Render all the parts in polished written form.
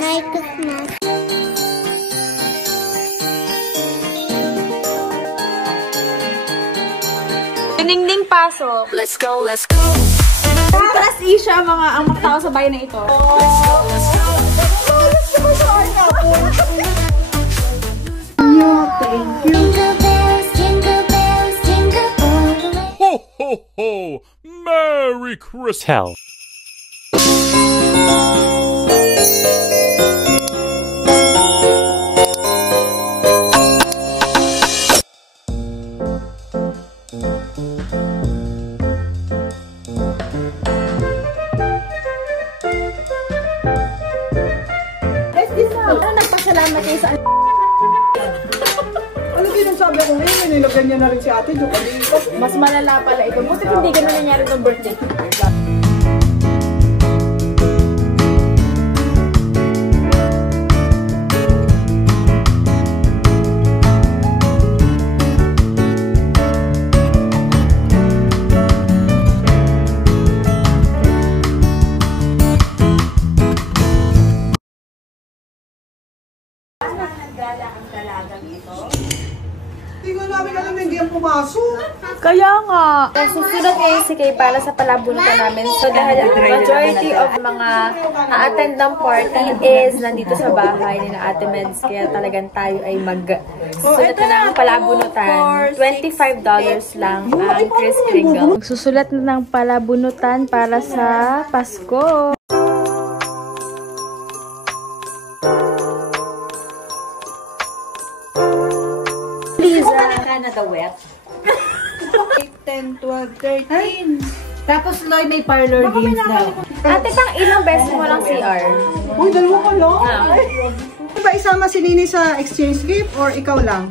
Merry Christmas. Dingding pasok. Let's go, let's go. Plus Isha ang mga tao sa bayan na ito. Let's go, let's go. Thank you. Jingle bells, jingle bells, jingle all the way. Ho, ho, ho! Merry Christmas! Nagpasalamat kayo sa Ano din sabi ko ngayon, nilagyan niya na rin si ate, joke dito. mas malala pala ito. Buti hindi ganun nangyari ng birthday. Hindi ko namin alam, hindi ang pumasok. Kaya nga. Susunod ngayon si Kay para sa palabunutan namin. So dahil majority of mga na-attend ng party is nandito sa bahay ni na Ate Meds. Kaya talagang tayo ay magsusulat na ng palabunutan. $25 lang ang Kris Kringle. Magsusulat na ng palabunutan para sa Pasko. Na the wet. 10, 12, 13. Tapos Loy may parlor games daw. Ate, pang ilang beses mo lang CR? Uy, dalawa ka lang. Diba isama si Nini sa exchange gift or ikaw lang?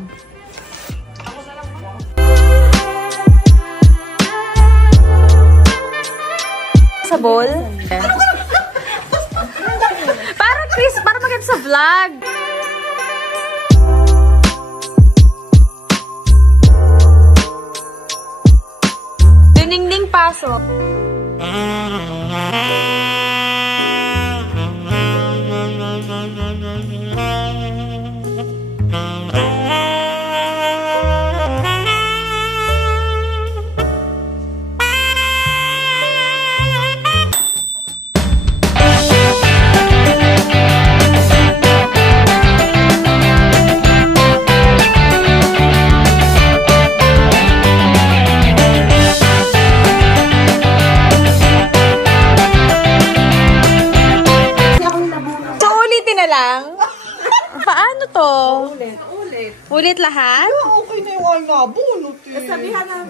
Sa bowl? Para Chris, para maganda sa vlog. Dingding pasok. Paano to? Ulit lahat? Okay na yung nabunot eh. Sabihan na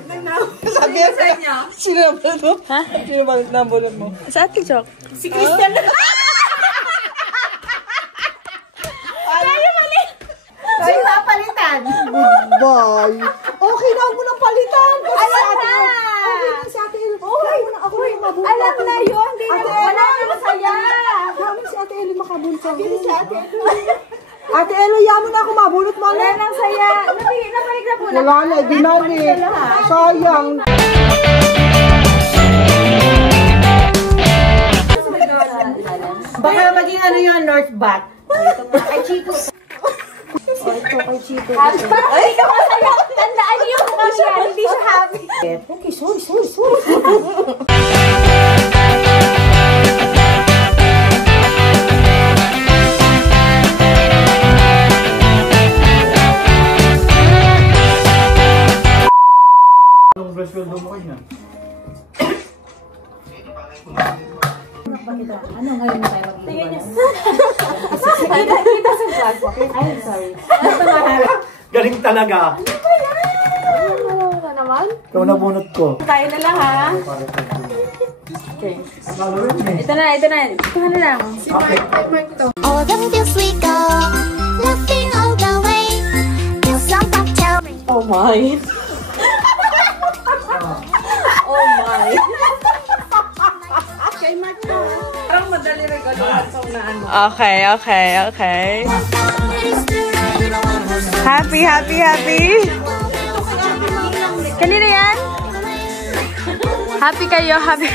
Sabihan sa inyo. Sino naman ito? Ha? Sino ba nabunot mo? Sa Ate Joke? Si Christian. Kaya mali. Sino ba palitan? Goodbye. Okay na, huwag mo nang palitan. Alam na. Okay na si Ate El. Ako na yung mabunot. Alam na yun. Hindi na wala na masaya. Kami si Ate El makabunot. Hindi si Ate El. Ate Elo, yaman na ako mabunot mo. Wala nang saya. Napalig na po. Wala na, dinali. Sayang. Baka maging ano yun, North Bat. Ay, Chico. Ito kay Chito. Ay, ikaw masaya. Tandaan niyo kung siya. Hindi siya happy. Okay, sorry. Ano ngayon na tayo mag-iwan? Kita sa vlog. Ay, sorry. Galing talaga. Ano naman? Ikaw nabunot ko. Tayo na lang ha. Okay. Ito na. Ito na lang. Okay. Autumn feels we go, laughing all the way. Till some pop tell me. Oh my. Oh my. Parang madali regaluhan sa unaan mo. Okay. Happy. Kanina yan? Happy kayo, happy.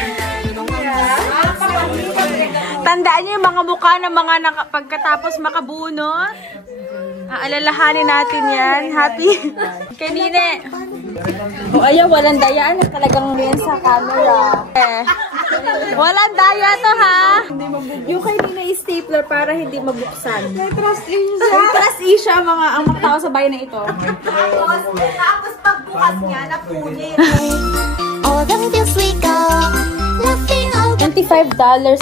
Tandaan niyo yung mga mukha ng mga pagkatapos makabunot. Alalahanin natin yan. Happy. Kay Nine. O ayaw, walang daya. Talagang yan sa camera. Walang daya to ha. Yung kay Nine stapler para hindi mabuksan. May trust siya ang mga tao sa bayan na ito. Tapos pagbukas niya, napunit. All the fields we go, laughing all the $25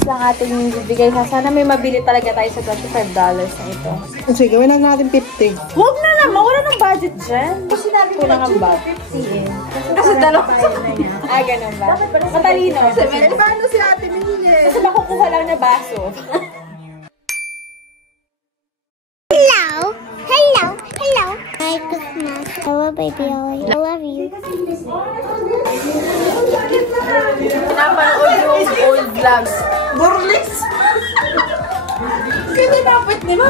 lang ating bibigay na. Sana may mabili talaga tayo sa $25 na ito. Sige, gawin lang natin 50. Huwag na naman, wala ng budget dyan. Kasi namin kulang ang budget. Kasi dalawa. Ganun ba? Matalino. Paano si ate binili? Kasi makukuha lang na baso. hello, hello, hello. Merry Christmas. Hello, baby Ollie. I love you. Pinapanood yung old vlogs. Burlis! Kasi dapat, di ba?